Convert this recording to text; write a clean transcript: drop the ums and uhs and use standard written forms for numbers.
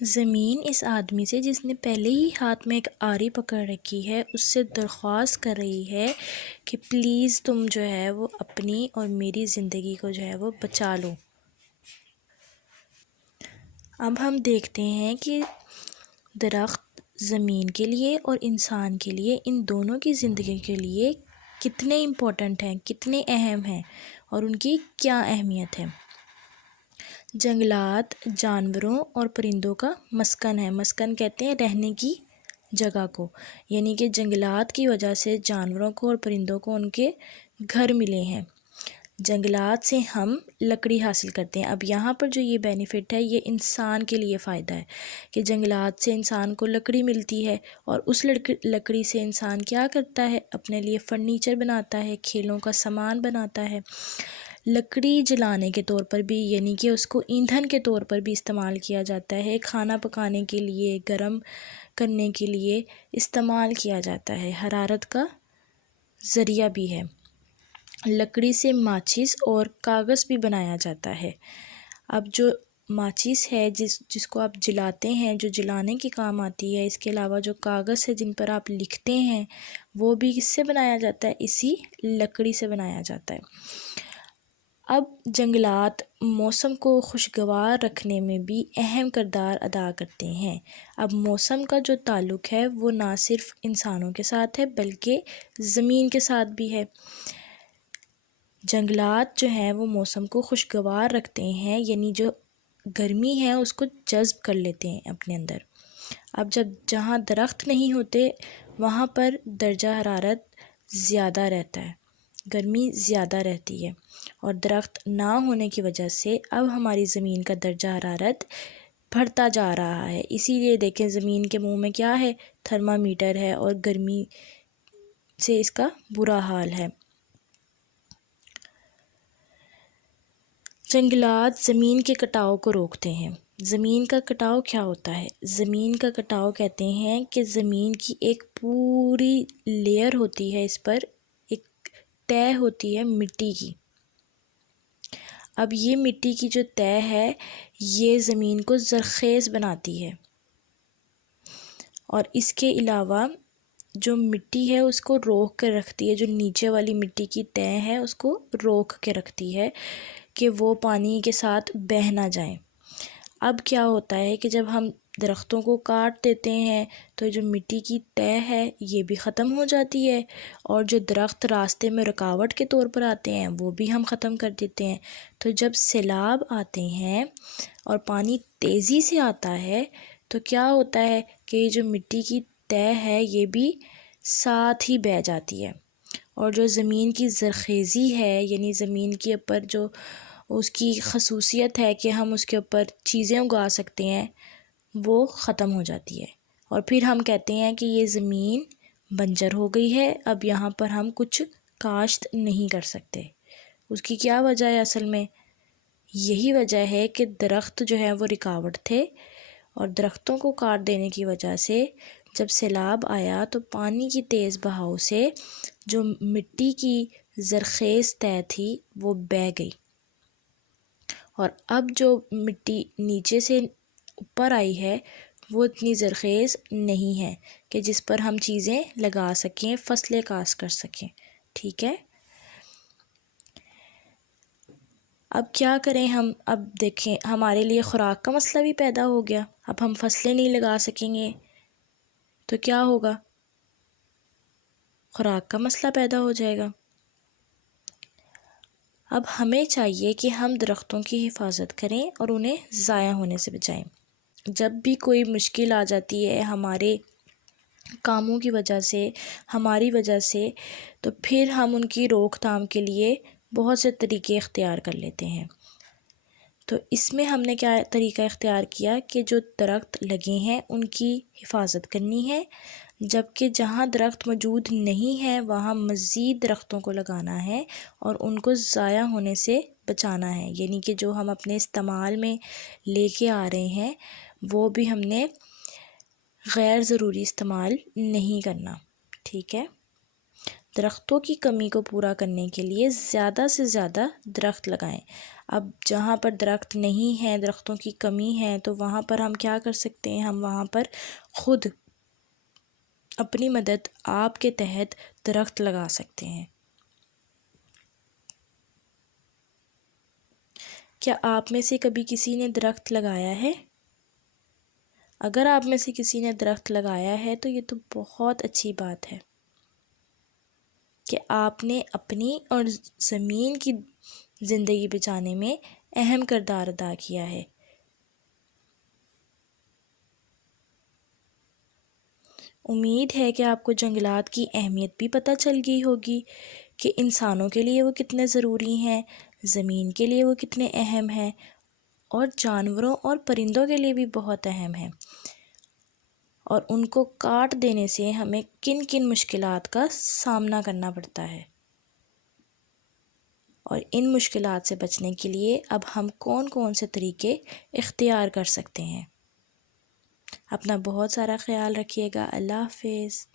زمین اس آدمی سے جس نے پہلے ہی ہاتھ میں ایک آری پکڑ رکھی ہے اس سے درخواست کر رہی ہے کہ پلیز تم جو ہے وہ اپنی اور میری زندگی کو جو ہے وہ بچا لو۔ اب ہم دیکھتے ہیں کہ درخت زمین کے لیے اور انسان کے لیے، ان دونوں کی زندگی کے لیے کتنے امپورٹنٹ ہیں، کتنے اہم ہیں اور ان کی کیا اہمیت ہے۔ جنگلات جانوروں اور پرندوں کا مسکن ہے۔ مسکن کہتے ہیں رہنے کی جگہ کو، یعنی کہ جنگلات کی وجہ سے جانوروں کو اور پرندوں کو ان کے گھر ملے ہیں۔ جنگلات سے ہم لکڑی حاصل کرتے ہیں۔ اب یہاں پر جو یہ بینیفٹ ہے یہ انسان کے لیے فائدہ ہے کہ جنگلات سے انسان کو لکڑی ملتی ہے، اور اس لکڑی سے انسان کیا کرتا ہے، اپنے لیے فرنیچر بناتا ہے، کھیلوں کا سامان بناتا ہے۔ لکڑی جلانے کے طور پر بھی، یعنی کہ اس کو ایندھن کے طور پر بھی استعمال کیا جاتا ہے، کھانا پکانے کے لیے، گرم کرنے کے لیے استعمال کیا جاتا ہے، حرارت کا ذریعہ بھی ہے۔ لکڑی سے ماچس اور کاغذ بھی بنایا جاتا ہے۔ اب جو ماچس ہے جس کو آپ جلاتے ہیں، جو جلانے کے کام آتی ہے، اس کے علاوہ جو کاغذ ہے جن پر آپ لکھتے ہیں، وہ بھی کس سے بنایا جاتا ہے، اسی لکڑی سے بنایا جاتا ہے۔ اب جنگلات موسم کو خوشگوار رکھنے میں بھی اہم کردار ادا کرتے ہیں۔ اب موسم کا جو تعلق ہے وہ نہ صرف انسانوں کے ساتھ ہے بلکہ زمین کے ساتھ بھی ہے۔ جنگلات جو ہیں وہ موسم کو خوشگوار رکھتے ہیں، یعنی جو گرمی ہے اس کو جذب کر لیتے ہیں اپنے اندر۔ اب جہاں درخت نہیں ہوتے وہاں پر درجہ حرارت زیادہ رہتا ہے، گرمی زیادہ رہتی ہے، اور درخت نہ ہونے کی وجہ سے اب ہماری زمین کا درجہ حرارت بڑھتا جا رہا ہے۔ اسی لیے دیکھیں زمین کے منہ میں کیا ہے، تھرمامیٹر ہے، اور گرمی سے اس کا برا حال ہے۔ جنگلات زمین کے کٹاؤ کو روکتے ہیں۔ زمین کا کٹاؤ کیا ہوتا ہے؟ زمین کا کٹاؤ کہتے ہیں کہ زمین کی ایک پوری لیئر ہوتی ہے، اس پر ایک تہہ ہوتی ہے مٹی کی۔ اب یہ مٹی کی جو تہہ ہے یہ زمین کو زرخیز بناتی ہے، اور اس کے علاوہ جو مٹی ہے اس کو روک کے رکھتی ہے، جو نیچے والی مٹی کی تہہ ہے اس کو روک کے رکھتی ہے کہ وہ پانی کے ساتھ بہہ نہ جائیں۔ اب کیا ہوتا ہے کہ جب ہم درختوں کو کاٹ دیتے ہیں تو جو مٹی کی تہہ ہے یہ بھی ختم ہو جاتی ہے، اور جو درخت راستے میں رکاوٹ کے طور پر آتے ہیں وہ بھی ہم ختم کر دیتے ہیں۔ تو جب سیلاب آتے ہیں اور پانی تیزی سے آتا ہے تو کیا ہوتا ہے کہ یہ جو مٹی کی تہہ ہے یہ بھی ساتھ ہی بہہ جاتی ہے، اور جو زمین کی زرخیزی ہے، یعنی زمین کے اوپر جو اس کی خصوصیت ہے کہ ہم اس کے اوپر چیزیں اگا سکتے ہیں، وہ ختم ہو جاتی ہے، اور پھر ہم کہتے ہیں کہ یہ زمین بنجر ہو گئی ہے، اب یہاں پر ہم کچھ کاشت نہیں کر سکتے۔ اس کی کیا وجہ ہے؟ اصل میں یہی وجہ ہے کہ درخت جو ہے وہ رکاوٹ تھے، اور درختوں کو کاٹ دینے کی وجہ سے جب سیلاب آیا تو پانی کی تیز بہاؤ سے جو مٹی کی زرخیز تہہ تھی وہ بہہ گئی، اور اب جو مٹی نیچے سے اوپر آئی ہے وہ اتنی زرخیز نہیں ہے کہ جس پر ہم چیزیں لگا سکیں، فصلیں کاشت کر سکیں۔ ٹھیک ہے، اب کیا کریں ہم؟ اب دیکھیں ہمارے لیے خوراک کا مسئلہ بھی پیدا ہو گیا۔ اب ہم فصلیں نہیں لگا سکیں گے تو کیا ہوگا؟ خوراک کا مسئلہ پیدا ہو جائے گا۔ اب ہمیں چاہیے کہ ہم درختوں کی حفاظت کریں اور انہیں ضائع ہونے سے بچائیں۔ جب بھی کوئی مشکل آ جاتی ہے ہمارے کاموں کی وجہ سے، ہماری وجہ سے، تو پھر ہم ان کی روک تھام کے لیے بہت سے طریقے اختیار کر لیتے ہیں۔ تو اس میں ہم نے کیا طریقہ اختیار کیا کہ جو درخت لگے ہیں ان کی حفاظت کرنی ہے، جبکہ جہاں درخت موجود نہیں ہے وہاں مزید درختوں کو لگانا ہے اور ان کو ضائع ہونے سے بچانا ہے، یعنی کہ جو ہم اپنے استعمال میں لے کے آ رہے ہیں وہ بھی ہم نے غیر ضروری استعمال نہیں کرنا۔ ٹھیک ہے، درختوں کی کمی کو پورا کرنے کے لیے زیادہ سے زیادہ درخت لگائیں۔ اب جہاں پر درخت نہیں ہے، درختوں کی کمی ہے، تو وہاں پر ہم کیا کر سکتے ہیں؟ ہم وہاں پر خود اپنی مدد آپ کے تحت درخت لگا سکتے ہیں۔ کیا آپ میں سے کبھی کسی نے درخت لگایا ہے؟ اگر آپ میں سے کسی نے درخت لگایا ہے تو یہ تو بہت اچھی بات ہے کہ آپ نے اپنی اور زمین کی زندگی بچانے میں اہم کردار ادا کیا ہے۔ امید ہے کہ آپ کو جنگلات کی اہمیت بھی پتہ چل گئی ہوگی کہ انسانوں کے لیے وہ کتنے ضروری ہیں، زمین کے لیے وہ کتنے اہم ہیں، اور جانوروں اور پرندوں کے لیے بھی بہت اہم ہیں، اور ان کو کاٹ دینے سے ہمیں کن کن مشکلات کا سامنا کرنا پڑتا ہے، اور ان مشکلات سے بچنے کے لیے اب ہم کون کون سے طریقے اختیار کر سکتے ہیں۔ اپنا بہت سارا خیال رکھیے گا۔ اللہ حافظ۔